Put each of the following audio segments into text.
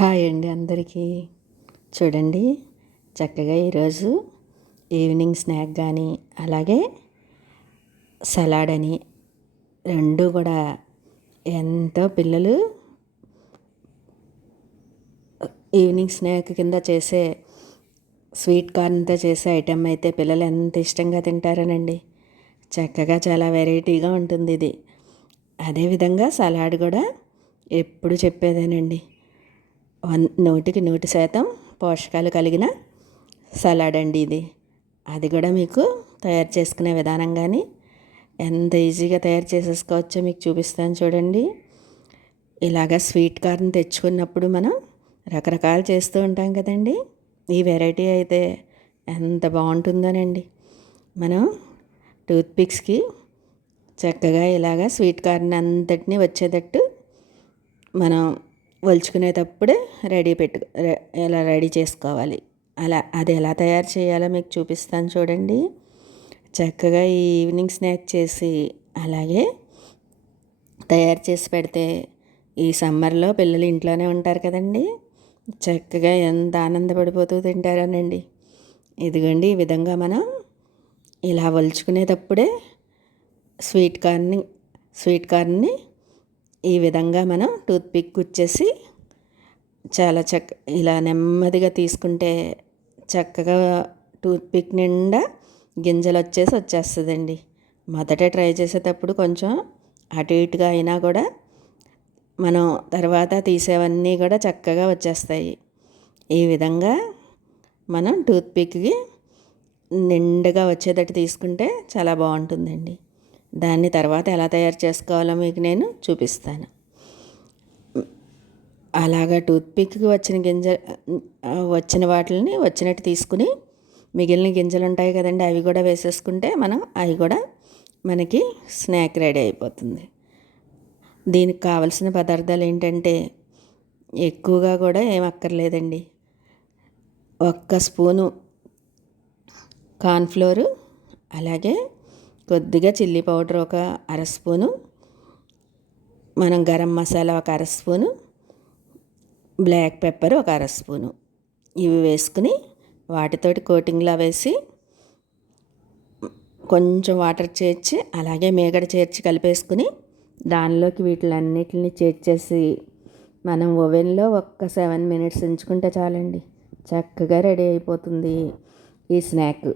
Hi అండి అందరికీ. చూడండి చక్కగా ఈరోజు ఈవినింగ్ స్నాక్ కానీ అలాగే సలాడ్ అని రెండు కూడా ఎంతో పిల్లలు ఈవినింగ్ స్నాక్ కింద చేసే స్వీట్ కార్న్తో చేసే ఐటెం అయితే పిల్లలు ఎంత ఇష్టంగా తింటారనండి. చక్కగా చాలా వెరైటీగా ఉంటుంది ఇది అదేవిధంగా సలాడ్ కూడా ఎప్పుడు చెప్పేదేనండి. వన్ నూటికి నూటి శాతం పోషకాలు కలిగిన సలాడ్ అండి ఇది. అది కూడా మీకు తయారు చేసుకునే విధానం కానీ ఎంత ఈజీగా తయారు చేసేసుకోవచ్చో మీకు చూపిస్తాను చూడండి. ఇలాగ స్వీట్ కార్న్ తెచ్చుకున్నప్పుడు మనం రకరకాలు చేస్తూ ఉంటాం కదండి. ఈ వెరైటీ అయితే ఎంత బాగుంటుందోనండి. మనం టూత్పిక్స్కి చక్కగా ఇలాగ స్వీట్ కార్న్ అంతటినీ వచ్చేటట్టు మనం ఒలుచుకునేటప్పుడే రెడీ పెట్టు ఎలా రెడీ చేసుకోవాలి. అలా అది ఎలా తయారు చేయాలో మీకు చూపిస్తాను చూడండి. చక్కగా ఈ ఈవినింగ్ స్నాక్ చేసి అలాగే తయారు చేసి పెడితే ఈ సమ్మర్లో పిల్లలు ఇంట్లోనే ఉంటారు కదండి. చక్కగా ఎంత ఆనందపడిపోతూ తింటారనండి. ఇదిగోండి ఈ విధంగా మనం ఇలా ఒలుచుకునేటప్పుడే స్వీట్ కార్న్ని స్వీట్ కార్న్ని ఈ విధంగా మనం టూత్పిక్ గుచ్చేసి చాలా చక్క ఇలా నెమ్మదిగా తీసుకుంటే చక్కగా టూత్పిక్ నిండా గింజలు వచ్చేసి వచ్చేస్తుందండి. మొదట ట్రై చేసేటప్పుడు కొంచెం అటు ఇటుగా అయినా కూడా మనం తర్వాత తీసేవన్నీ కూడా చక్కగా వచ్చేస్తాయి. ఈ విధంగా మనం టూత్పిక్కి నిండుగా వచ్చేటట్టు తీసుకుంటే చాలా బాగుంటుందండి. దాన్ని తర్వాత ఎలా తయారు చేసుకోవాలో మీకు నేను చూపిస్తాను. అలాగా టూత్పిక్కి వచ్చిన గింజ వచ్చిన వాటిని వచ్చినట్టు తీసుకుని మిగిలిన గింజలు ఉంటాయి కదండి అవి కూడా వేసేసుకుంటే మనం అవి కూడా మనకి స్నాక్ రెడీ అయిపోతుంది. దీనికి కావలసిన పదార్థాలు ఏంటంటే ఎక్కువగా కూడా ఏం అక్కర్లేదండి. ఒక్క స్పూను కార్న్ఫ్లోరు అలాగే కొద్దిగా చిల్లీ పౌడర్ ఒక అర స్పూను మనం గరం మసాలా ఒక అర స్పూను బ్లాక్ పెప్పర్ ఒక అర స్పూను. ఇవి వేసుకుని వాటితోటి కోటింగ్లా వేసి కొంచెం వాటర్ చేర్చి అలాగే మేగడ చేర్చి కలిపేసుకుని దానిలోకి వీటిలన్నిటిని చేర్చేసి మనం ఓవెన్లో ఒక్క సెవెన్ మినిట్స్ ఉంచుకుంటే చాలండి. చక్కగా రెడీ అయిపోతుంది ఈ స్నాక్.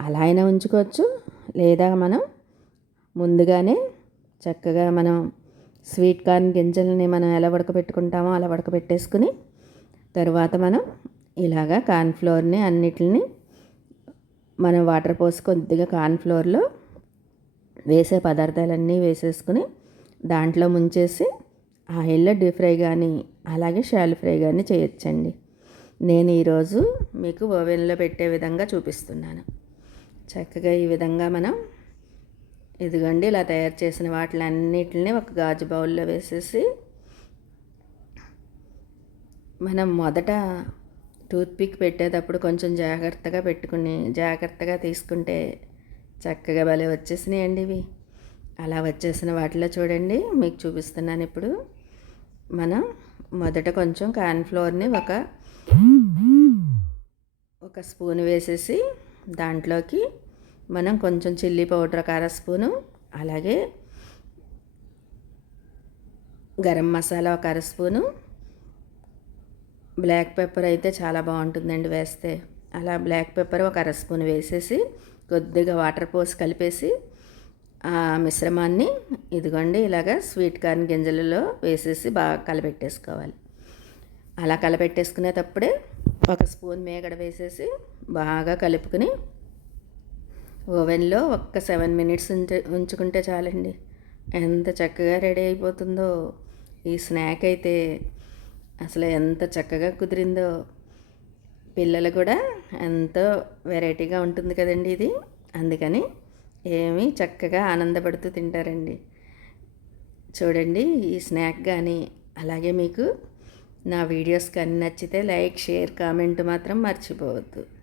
అలా అయినా ఉంచుకోవచ్చు. లేదా మనం ముందుగానే చక్కగా మనం స్వీట్ కార్న్ గింజల్ని మనం ఎలా ఉడకబెట్టుకుంటామో అలా ఉడకబెట్టేసుకుని తర్వాత మనం ఇలాగా కార్న్ఫ్లోర్ని అన్నిటిని మనం వాటర్ పోసి కొద్దిగా కార్న్ఫ్లోర్లో వేసే పదార్థాలన్నీ వేసేసుకుని దాంట్లో ముంచేసి ఆయిల్లో డీప్ ఫ్రై కానీ అలాగే షాల్ ఫ్రై కానీ చేయొచ్చండి. నేను ఈరోజు మీకు ఓవెన్లో పెట్టే విధంగా చూపిస్తున్నాను. చక్కగా ఈ విధంగా మనం ఇదిగోండి ఇలా తయారు చేసిన వాటిలన్నిటిని ఒక గాజు బౌల్లో వేసేసి మనం మొదట టూత్పిక్ పెట్టేటప్పుడు కొంచెం జాగ్రత్తగా పెట్టుకుని జాగ్రత్తగా తీసుకుంటే చక్కగా భలే వచ్చేసినాయండి ఇవి. అలా వచ్చేసిన వాటిలో చూడండి మీకు చూపిస్తున్నాను ఇప్పుడు. మనం మొదట కొంచెం కార్న్ఫ్లోర్ని ఒక ఒక స్పూన్ వేసేసి దాంట్లోకి మనం కొంచెం చిల్లీ పౌడర్ ఒక అర స్పూను అలాగే గరం మసాలా ఒక అర స్పూను. బ్లాక్ పెప్పర్ అయితే చాలా బాగుంటుందండి వేస్తే. అలా బ్లాక్ పెప్పర్ ఒక అర స్పూన్ వేసేసి కొద్దిగా వాటర్ పోసి కలిపేసి ఆ మిశ్రమాన్ని ఇదిగోండి ఇలాగ స్వీట్ కార్న్ గింజలలో వేసేసి బాగా కలపెట్టేసుకోవాలి అలా కలపెట్టేసుకునేటప్పుడే ఒక స్పూన్ మేగడ వేసేసి బాగా కలుపుకుని ఓవెన్లో ఒక్క సెవెన్ మినిట్స్ ఉంచు ఉంచుకుంటే చాలండి. ఎంత చక్కగా రెడీ అయిపోతుందో. ఈ స్నాక్ అయితే అసలు ఎంత చక్కగా కుదిరిందో. పిల్లలు కూడా ఎంతో వెరైటీగా ఉంటుంది కదండి ఇది. అందుకని ఏమీ చక్కగా ఆనందపడుతూ తింటారండి. చూడండి ఈ స్నాక్ కానీ అలాగే మీకు నా వీడియోస్ కానీ నచ్చితే లైక్ షేర్ కామెంట్ మాత్రం మర్చిపోవద్దు.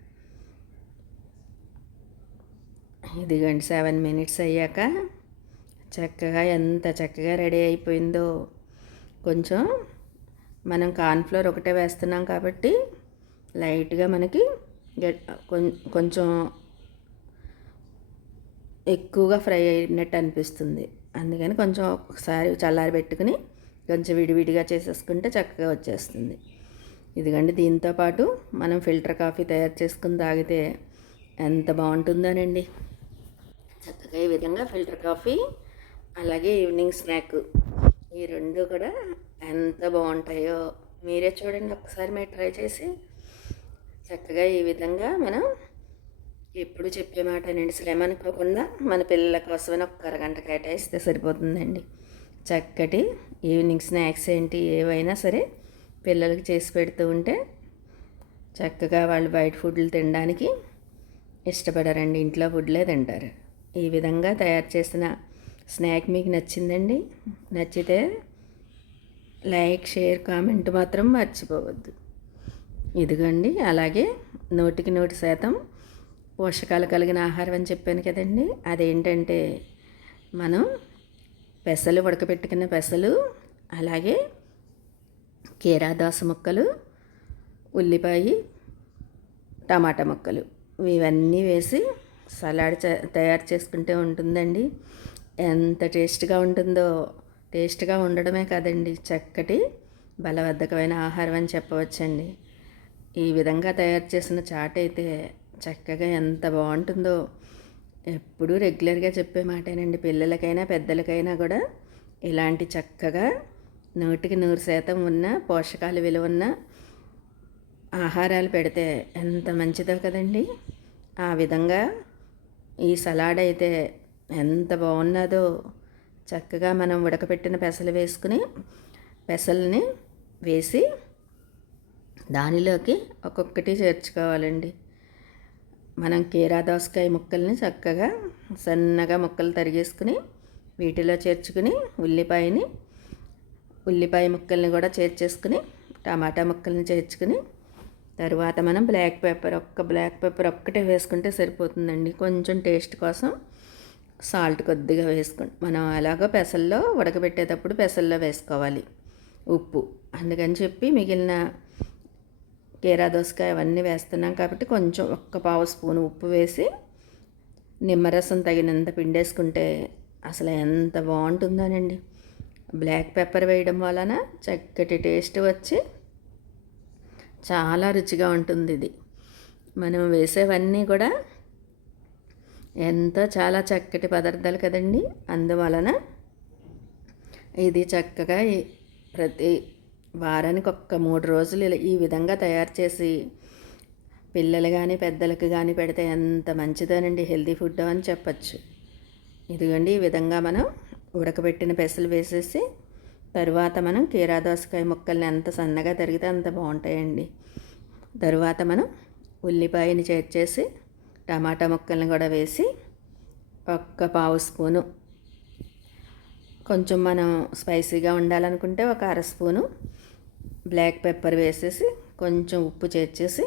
ఇదిగోండి సెవెన్ మినిట్స్ అయ్యాక చక్కగా ఎంత చక్కగా రెడీ అయిపోయిందో. కొంచెం మనం కార్న్ఫ్లోర్ ఒకటే వేస్తున్నాం కాబట్టి లైట్గా మనకి కొంచెం ఎక్కువగా ఫ్రై అయినట్టు అనిపిస్తుంది. అందుకని కొంచెం ఒకసారి చల్లారి పెట్టుకుని కొంచెం విడివిడిగా చేసేసుకుంటే చక్కగా వచ్చేస్తుంది. ఇదిగండి దీంతో పాటు మనం ఫిల్టర్ కాఫీ తయారు చేసుకుని తాగితే ఎంత బాగుంటుందోనండి. చక్కగా ఈ విధంగా ఫిల్టర్ కాఫీ అలాగే ఈవినింగ్ స్నాక్. ఈ రెండు కూడా ఎంత బాగుంటాయో మీరే చూడండి ఒకసారి మీరు ట్రై చేసి. చక్కగా ఈ విధంగా మనం ఎప్పుడు చెప్పే మాట అండి. శ్రమ అనుకోకుండా మన పిల్లల కోసమని ఒక అరగంట కేటాయిస్తే సరిపోతుందండి. చక్కటి ఈవినింగ్ స్నాక్స్ ఏంటి ఏవైనా సరే పిల్లలకి చేసి పెడుతూ ఉంటే చక్కగా వాళ్ళు బయట ఫుడ్లు తినడానికి ఇష్టపడరండి. ఇంట్లో ఫుడ్లే తింటారు. ఈ విధంగా తయారు చేసిన స్నాక్ మీకు నచ్చిందండి నచ్చితే లైక్ షేర్ కామెంట్ మాత్రం మర్చిపోవద్దు. ఇదిగోండి అలాగే నూటికి నూటి శాతం పోషకాలు కలిగిన ఆహారం అని చెప్పాను కదండి. అదేంటంటే మనం పెసలు ఉడకబెట్టుకున్న పెసలు అలాగే కీరా దోస ముక్కలు ఉల్లిపాయ టమాటా ముక్కలు ఇవన్నీ వేసి సలాడ్ తయారు చేసుకుంటే ఉంటుందండి. ఎంత టేస్ట్గా ఉంటుందో టేస్ట్గా ఉండడమే కాదండి. చక్కటి బలవర్ధకమైన ఆహారం అని చెప్పవచ్చండి. ఈ విధంగా తయారు చేసిన చాట్ అయితే చక్కగా ఎంత బాగుంటుందో ఎప్పుడూ రెగ్యులర్గా చెప్పే మాటేనండి. పిల్లలకైనా పెద్దలకైనా కూడా ఇలాంటి చక్కగా నూటికి నూరు శాతం ఉన్న పోషకాలు విలువ ఉన్న ఆహారాలు పెడితే ఎంత మంచిదో కదండి. ఆ విధంగా ఈ సలాడ్ అయితే ఎంత బాగున్నదో చక్కగా మనం ఉడకపెట్టిన పెసలు వేసుకుని పెసల్ని వేసి దానిలోకి ఒక్కొక్కటి చేర్చుకోవాలండి. మనం కీరా దోసకాయ ముక్కల్ని చక్కగా సన్నగా ముక్కలు తరిగేసుకుని వీటిలో చేర్చుకుని ఉల్లిపాయని ఉల్లిపాయ ముక్కల్ని కూడా చేర్చేసుకుని టమాటా ముక్కల్ని చేర్చుకుని తర్వాత మనం బ్లాక్ పెప్పర్ ఒక్క బ్లాక్ పెప్పర్ ఒక్కటే వేసుకుంటే సరిపోతుందండి. కొంచెం టేస్ట్ కోసం సాల్ట్ కొద్దిగా వేసుకోండి. మనం ఎలాగో పెసల్లో ఉడకబెట్టేటప్పుడు పెసల్లో వేసుకోవాలి ఉప్పు. అందుకని చెప్పి మిగిలిన కీరా దోసకాయ అవన్నీ వేస్తున్నాం కాబట్టి కొంచెం ఒక్క పావు స్పూన్ ఉప్పు వేసి నిమ్మరసం తగినంత పిండేసుకుంటే అసలు ఎంత బాగుంటుందోనండి. బ్లాక్ పెప్పర్ వేయడం వలన చక్కటి టేస్ట్ వచ్చి చాలా రుచిగా ఉంటుంది ఇది. మనం వేసేవన్నీ కూడా ఎంతో చాలా చక్కటి పదార్థాలు కదండి. అందువలన ఇది చక్కగా ప్రతి వారానికి ఒక్క మూడు రోజులు ఇలా ఈ విధంగా తయారు చేసి పిల్లలు కానీ పెద్దలకు కానీ పెడితే ఎంత మంచిదోనండి. హెల్తీ ఫుడ్ అని చెప్పచ్చు. ఇదిగోండి ఈ విధంగా మనం ఉడకబెట్టిన పెసలు వేసేసి తరువాత మనం కీరా దోసకాయ ముక్కల్ని ఎంత సన్నగా తరిగితే అంత బాగుంటాయండి. తరువాత మనం ఉల్లిపాయని చేర్చేసి టమాటా ముక్కల్ని కూడా వేసి ఒక్క పావు స్పూను కొంచెం మనం స్పైసీగా ఉండాలనుకుంటే ఒక అర స్పూను బ్లాక్ పెప్పర్ వేసేసి కొంచెం ఉప్పు చేర్చేసి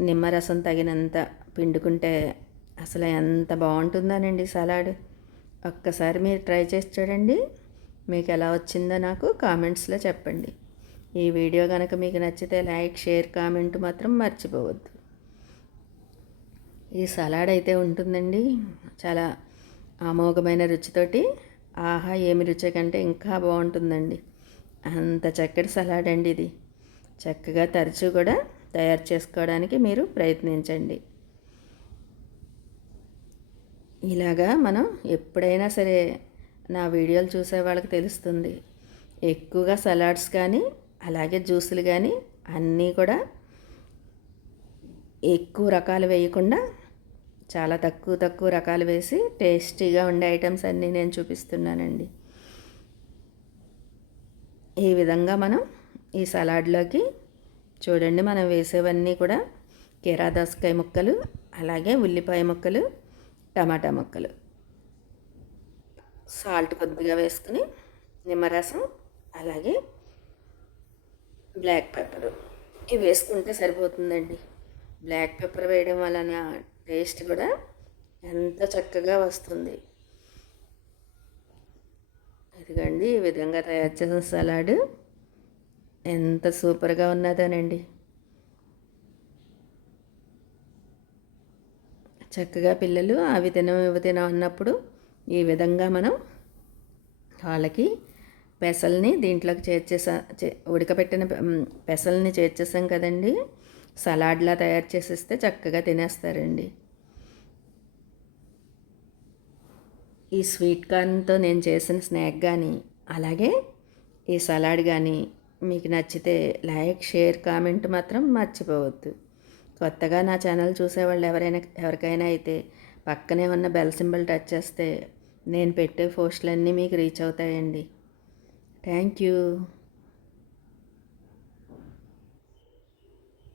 నిమ్మరసం తగినంత పిండుకుంటే అసలు ఎంత బాగుంటుందోనండి సలాడ్. ఒక్కసారి మీరు ట్రై చేసి చూడండి. మీకు ఎలా వచ్చిందో నాకు కామెంట్స్లో చెప్పండి. ఈ వీడియో కనుక మీకు నచ్చితే లైక్ షేర్ కామెంట్ మాత్రం మర్చిపోవద్దు. ఈ సలాడ్ అయితే ఉంటుందండి. చాలా అమోఘమైన రుచితోటి ఆహా ఏమి రుచి కంటే ఇంకా బాగుంటుందండి. అంత చక్కటి సలాడ్ అండి ఇది. చక్కగా తరచూ కూడా తయారు చేసుకోవడానికి మీరు ప్రయత్నించండి. ఇలాగా మనం ఎప్పుడైనా సరే నా వీడియోలు చూసే వాళ్ళకి తెలుస్తుంది. ఎక్కువగా సలాడ్స్ కానీ అలాగే జ్యూసులు కానీ అన్నీ కూడా ఎక్కువ రకాలు వేయకుండా చాలా తక్కువ తక్కువ రకాలు వేసి టేస్టీగా ఉండే ఐటమ్స్ అన్నీ నేను చూపిస్తున్నానండి. ఈ విధంగా మనం ఈ సలాడ్లోకి చూడండి మనం వేసేవన్నీ కూడా కీరా దోసకాయ ముక్కలు అలాగే ఉల్లిపాయ ముక్కలు టమాటా ముక్కలు. సాల్ట్ కొద్దిగా వేసుకుని నిమ్మరసం అలాగే బ్లాక్ పెప్పర్. ఇవి వేసుకుంటే సరిపోతుందండి. బ్లాక్ పెప్పర్ వేయడం వలన టేస్ట్ కూడా ఎంత చక్కగా వస్తుంది. ఇదిగండి ఈ విధంగా తయారు చేసిన సలాడ్. ఎంత సూపర్గా ఉన్నదోనండి. చక్కగా పిల్లలు అవి తినం ఇవి తినం అన్నప్పుడు ఈ విధంగా మనం వాళ్ళకి పెసల్ని దీంట్లోకి చేర్చేసా ఉడకబెట్టిన పెసల్ని చేర్చేసాం కదండి. సలాడ్లా తయారు చేసేస్తే చక్కగా తినేస్తారండి. ఈ స్వీట్ కార్న్తో నేను చేసిన స్నాక్ కానీ అలాగే ఈ సలాడ్ కానీ మీకు నచ్చితే లైక్ షేర్ కామెంట్ మాత్రం మర్చిపోవద్దు. కొత్తగా నా ఛానల్ చూసేవాళ్ళు ఎవరైనా ఎవరికైనా అయితే పక్కనే ఉన్న బెల్ సింబల్ టచ్ చేస్తే నేను పెట్టే పోస్టులన్నీ మీకు రీచ్ అవుతాయండి. Thank you.